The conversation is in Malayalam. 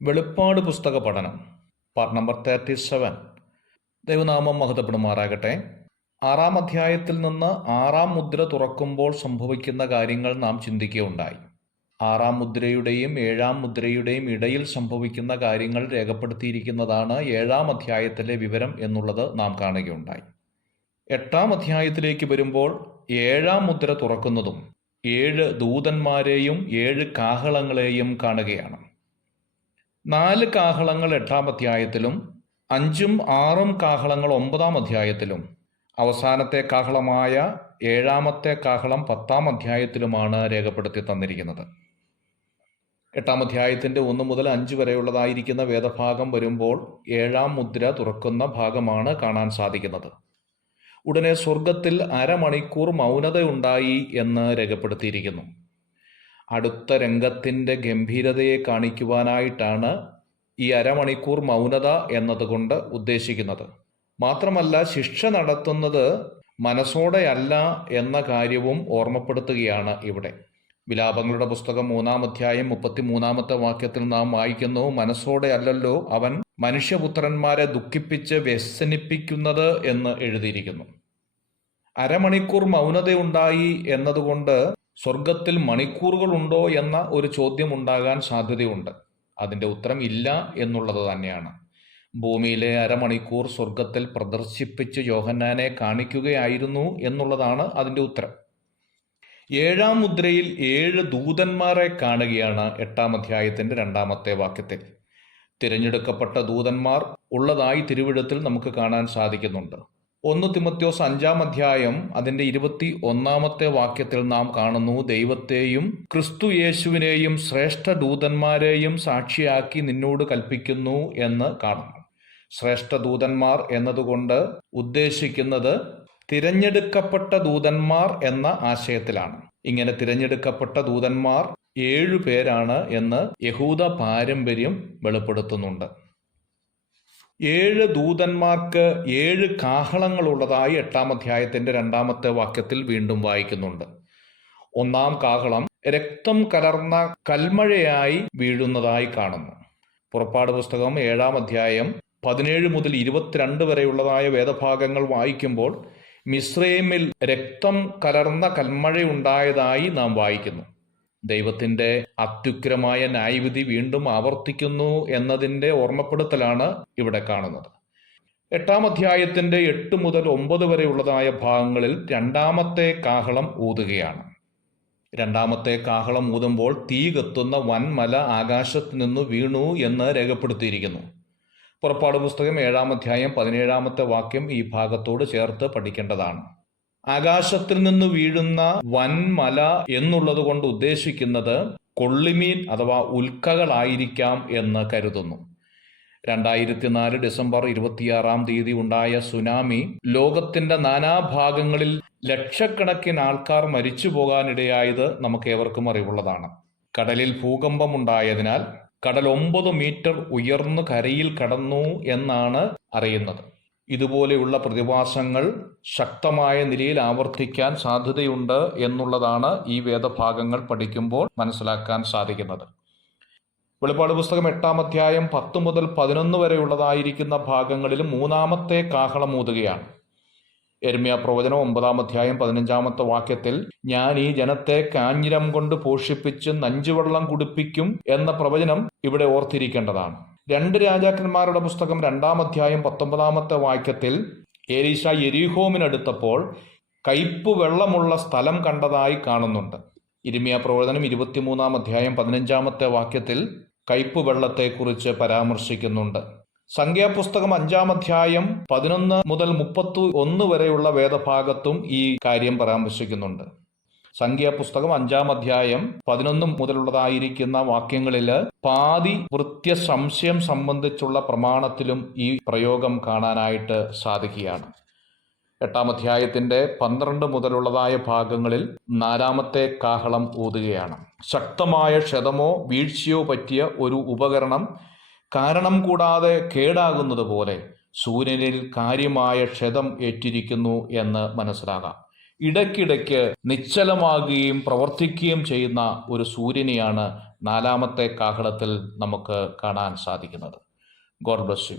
വെളിപ്പാട് പുസ്തക പഠനം പാർട്ട് നമ്പർ 37. ദൈവനാമം മഹത്വപ്പെടുമാറാകട്ടെ. 6-ാം അധ്യായത്തിൽ നിന്ന് 6-ാം മുദ്ര തുറക്കുമ്പോൾ സംഭവിക്കുന്ന കാര്യങ്ങൾ നാം ചിന്തിക്കുകയുണ്ടായി. 6-ാം മുദ്രയുടെയും 7-ാം മുദ്രയുടെയും ഇടയിൽ സംഭവിക്കുന്ന കാര്യങ്ങൾ രേഖപ്പെടുത്തിയിരിക്കുന്നതാണ് 7-ാം അധ്യായത്തിലെ വിവരം എന്നുള്ളത് നാം കാണുകയുണ്ടായി. 8-ാം അധ്യായത്തിലേക്ക് വരുമ്പോൾ 7-ാം മുദ്ര തുറക്കുന്നതും 7 ദൂതന്മാരെയും 7 കാഹളങ്ങളെയും കാണുകയാണ്. 4 കാഹളങ്ങൾ 8-ാം അധ്യായത്തിലും 5ഉം 6ഉം കാഹളങ്ങൾ 9-ാം അധ്യായത്തിലും അവസാനത്തെ കാഹളമായ 7-ാമത്തെ കാഹളം 10-ാം അധ്യായത്തിലുമാണ് രേഖപ്പെടുത്തി തന്നിരിക്കുന്നത്. 8-ാം അധ്യായത്തിൻ്റെ 1 മുതൽ 5 വരെയുള്ളതായിരിക്കുന്ന വേദഭാഗം വരുമ്പോൾ 7-ാം മുദ്ര തുറക്കുന്ന ഭാഗമാണ് കാണാൻ സാധിക്കുന്നത്. ഉടനെ സ്വർഗത്തിൽ അരമണിക്കൂർ മൗനതയുണ്ടായി എന്ന് രേഖപ്പെടുത്തിയിരിക്കുന്നു. അടുത്ത രംഗത്തിൻ്റെ ഗംഭീരതയെ കാണിക്കുവാനായിട്ടാണ് ഈ അരമണിക്കൂർ മൗനത എന്നതുകൊണ്ട് ഉദ്ദേശിക്കുന്നത്. മാത്രമല്ല, ശിക്ഷ നടത്തുന്നത് മനസ്സോടെയല്ല എന്ന കാര്യവും ഓർമ്മപ്പെടുത്തുകയാണ് ഇവിടെ. വിലാപങ്ങളുടെ പുസ്തകം 3-ാം അധ്യായം 33-ാമത്തെ വാക്യത്തിൽ നാം വായിക്കുന്നു, മനസ്സോടെ അല്ലല്ലോ അവൻ മനുഷ്യപുത്രന്മാരെ ദുഃഖിപ്പിച്ച് വ്യസനിപ്പിക്കുന്നത് എന്ന് എഴുതിയിരിക്കുന്നു. അരമണിക്കൂർ മൗനതയുണ്ടായി എന്നതുകൊണ്ട് സ്വർഗത്തിൽ മണിക്കൂറുകളുണ്ടോ എന്ന ഒരു ചോദ്യം ഉണ്ടാകാൻ സാധ്യതയുണ്ട്. അതിൻ്റെ ഉത്തരം ഇല്ല എന്നുള്ളത് തന്നെയാണ്. ഭൂമിയിലെ അരമണിക്കൂർ സ്വർഗത്തിൽ പ്രദർശിപ്പിച്ച് യോഹന്നാനെ കാണിക്കുകയായിരുന്നു എന്നുള്ളതാണ് അതിൻ്റെ ഉത്തരം. 7-ാം മുദ്രയിൽ 7 ദൂതന്മാരെ കാണുകയാണ് 8-ാം അധ്യായത്തിൻ്റെ 2-ാമത്തെ വാക്യത്തിൽ. തിരഞ്ഞെടുക്കപ്പെട്ട ദൂതന്മാർ ഉള്ളതായി തിരുവെഴുത്തിൽ നമുക്ക് കാണാൻ സാധിക്കുന്നുണ്ട്. 1 തിമോഥെയോസ് 5-ാം അധ്യായം അതിൻ്റെ 21-ാമത്തെ വാക്യത്തിൽ നാം കാണുന്നു, ദൈവത്തെയും ക്രിസ്തു യേശുവിനെയും ശ്രേഷ്ഠ ദൂതന്മാരെയും സാക്ഷിയാക്കി നിന്നോട് കൽപ്പിക്കുന്നു എന്ന് കാണുന്നു. ശ്രേഷ്ഠ ദൂതന്മാർ എന്നതുകൊണ്ട് ഉദ്ദേശിക്കുന്നത് തിരഞ്ഞെടുക്കപ്പെട്ട ദൂതന്മാർ എന്ന ആശയത്തിലാണ്. ഇങ്ങനെ തിരഞ്ഞെടുക്കപ്പെട്ട ദൂതന്മാർ 7 പേരാണ് എന്ന് യഹൂദ പാരമ്പര്യം വെളിപ്പെടുത്തുന്നുണ്ട്. 7 ദൂതന്മാർക്ക് 7 കാഹളങ്ങളുള്ളതായി 8-ാം അധ്യായത്തിൻ്റെ 2-ാമത്തെ വാക്യത്തിൽ വീണ്ടും വായിക്കുന്നുണ്ട്. 1-ാം കാഹളം രക്തം കലർന്ന കൽമഴയായി വീഴുന്നതായി കാണുന്നു. പുറപ്പാട് പുസ്തകം 7-ാം അധ്യായം 17 മുതൽ 22 വരെയുള്ളതായ വേദഭാഗങ്ങൾ വായിക്കുമ്പോൾ മിസ്രൈമിൽ രക്തം കലർന്ന കൽമഴയുണ്ടായതായി നാം വായിക്കുന്നു. ദൈവത്തിൻ്റെ അത്യുഗ്രമായ ന്യായവിധി വീണ്ടും ആവർത്തിക്കുന്നു എന്നതിൻ്റെ ഓർമ്മപ്പെടുത്തലാണ് ഇവിടെ കാണുന്നത്. 8-ാം അധ്യായത്തിൻ്റെ 8 മുതൽ 9 വരെയുള്ളതായ ഭാഗങ്ങളിൽ 2-ാമത്തെ കാഹളം ഊതുകയാണ്. 2-ാമത്തെ കാഹളം ഊതുമ്പോൾ തീ കത്തുന്ന വൻമല ആകാശത്ത് നിന്ന് വീണു എന്ന് രേഖപ്പെടുത്തിയിരിക്കുന്നു. പുറപ്പാട് പുസ്തകം 7-ാം അധ്യായം 17-ാമത്തെ വാക്യം ഈ ഭാഗത്തോട് ചേർത്ത് പഠിക്കേണ്ടതാണ്. ആകാശത്തിൽ നിന്ന് വീഴുന്ന വൻമല എന്നുള്ളത് കൊണ്ട് ഉദ്ദേശിക്കുന്നത് കൊള്ളിമീൻ അഥവാ ഉൽക്കകളായിരിക്കാം എന്ന് കരുതുന്നു. 2004 ഡിസംബർ 26-ാം തീയതി ഉണ്ടായ സുനാമി ലോകത്തിന്റെ നാനാഭാഗങ്ങളിൽ ലക്ഷക്കണക്കിന് ആൾക്കാർ മരിച്ചു പോകാനിടയായത് നമുക്ക് ഏവർക്കും അറിവുള്ളതാണ്. കടലിൽ ഭൂകമ്പമുണ്ടായതിനാൽ കടൽ 9 മീറ്റർ ഉയർന്നു കരയിൽ കടന്നു എന്നാണ് അറിയുന്നത്. ഇതുപോലെയുള്ള പ്രതിഭാസങ്ങൾ ശക്തമായ നിലയിൽ ആവർത്തിക്കാൻ സാധ്യതയുണ്ട് എന്നുള്ളതാണ് ഈ വേദഭാഗങ്ങൾ പഠിക്കുമ്പോൾ മനസ്സിലാക്കാൻ സാധിക്കുന്നത്. വെളിപ്പാട് പുസ്തകം 8-ാം അധ്യായം 10 മുതൽ 11 വരെയുള്ളതായിരിക്കുന്ന ഭാഗങ്ങളിൽ 3-ാമത്തെ കാഹളം ഊതുകയാണ്. യെരമ്യാ പ്രവചനം 9-ാം അധ്യായം 15-ാമത്തെ വാക്യത്തിൽ ഞാൻ ഈ ജനത്തെ കാഞ്ഞിരം കൊണ്ട് പോഷിപ്പിച്ച് നഞ്ചുവെള്ളം കുടിപ്പിക്കും എന്ന പ്രവചനം ഇവിടെ ഓർത്തിരിക്കേണ്ടതാണ്. 2 രാജാക്കന്മാരുടെ പുസ്തകം 2-ാം അധ്യായം 19-ാമത്തെ വാക്യത്തിൽ എലീശ യെരിഹോമിനടുത്തപ്പോൾ കയ്പ് വെള്ളമുള്ള സ്ഥലം കണ്ടതായി കാണുന്നുണ്ട്. യിരെമ്യാ പ്രവചനം 23-ാം അധ്യായം 15-ാമത്തെ വാക്യത്തിൽ കയ്പ് വെള്ളത്തെക്കുറിച്ച് പരാമർശിക്കുന്നുണ്ട്. സംഖ്യാപുസ്തകം 5-ാം അധ്യായം 11 മുതൽ 31 വരെയുള്ള വേദഭാഗത്തും ഈ കാര്യം പരാമർശിക്കുന്നുണ്ട്. സംഖ്യാപുസ്തകം 5-ാം അധ്യായം 11 മുതലുള്ളതായിരിക്കുന്ന വാക്യങ്ങളിൽ പാതി വൃത്യ സംശയം സംബന്ധിച്ചുള്ള പ്രമാണത്തിലും ഈ പ്രയോഗം കാണാനായിട്ട് സാധിക്കുകയാണ്. 8-ാം അധ്യായത്തിൻ്റെ 12 മുതലുള്ളതായ ഭാഗങ്ങളിൽ 4-ാമത്തെ കാഹളം ഊതുകയാണ്. ശക്തമായ ക്ഷതമോ വീഴ്ചയോ പറ്റിയ ഒരു ഉപകരണം കാരണം കൂടാതെ കേടാകുന്നത് പോലെ സൂര്യനിൽ കാര്യമായ ക്ഷതം ഏറ്റിരിക്കുന്നു എന്ന് മനസ്സിലാകാം. ഇടയ്ക്കിടയ്ക്ക് നിശ്ചലമാകുകയും പ്രവർത്തിക്കുകയും ചെയ്യുന്ന ഒരു സൂര്യനെയാണ് നാലാമത്തെ കാഹളത്തിൽ നമുക്ക് കാണാൻ സാധിക്കുന്നത്. God bless you.